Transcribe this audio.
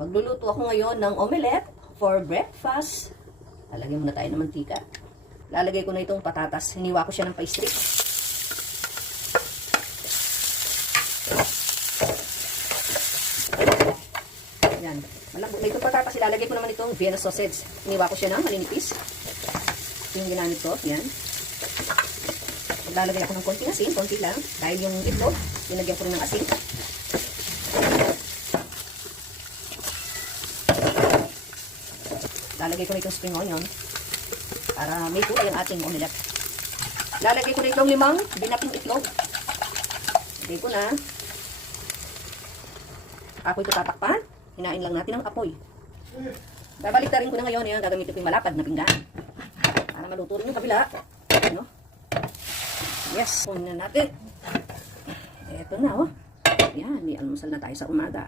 Magluluto ako ngayon ng omelette for breakfast. Lalagyan muna tayo ng mantika. Lalagay ko na itong patatas. Hiniwa ko siya ng pastry. Yan. Malambot na itong patatas. Ilalagay ko naman itong Vienna sausage. Hiniwa ko siya ng maninipis. Yung ginamit ko. Yan. Lalagay ako ng konting asin. Konti lang. Dahil yung itlog, linagyan ko rin ng asin. Lalagay ko na itong spring onion para may kulay ang ating omelette. Lalagay ko na itong 5 binaping itlog. Lagay ko na. Apoy ko tatakpan. Hinain lang natin ang apoy. Babaliktarin ko na ngayon. Ayan, gagamitin ko yung malapad na pinggan. Para maluto rin yung kabila. Ano? Yes. Kunin na natin. Eto na, oh. Yan, may almusal na tayo sa umaga.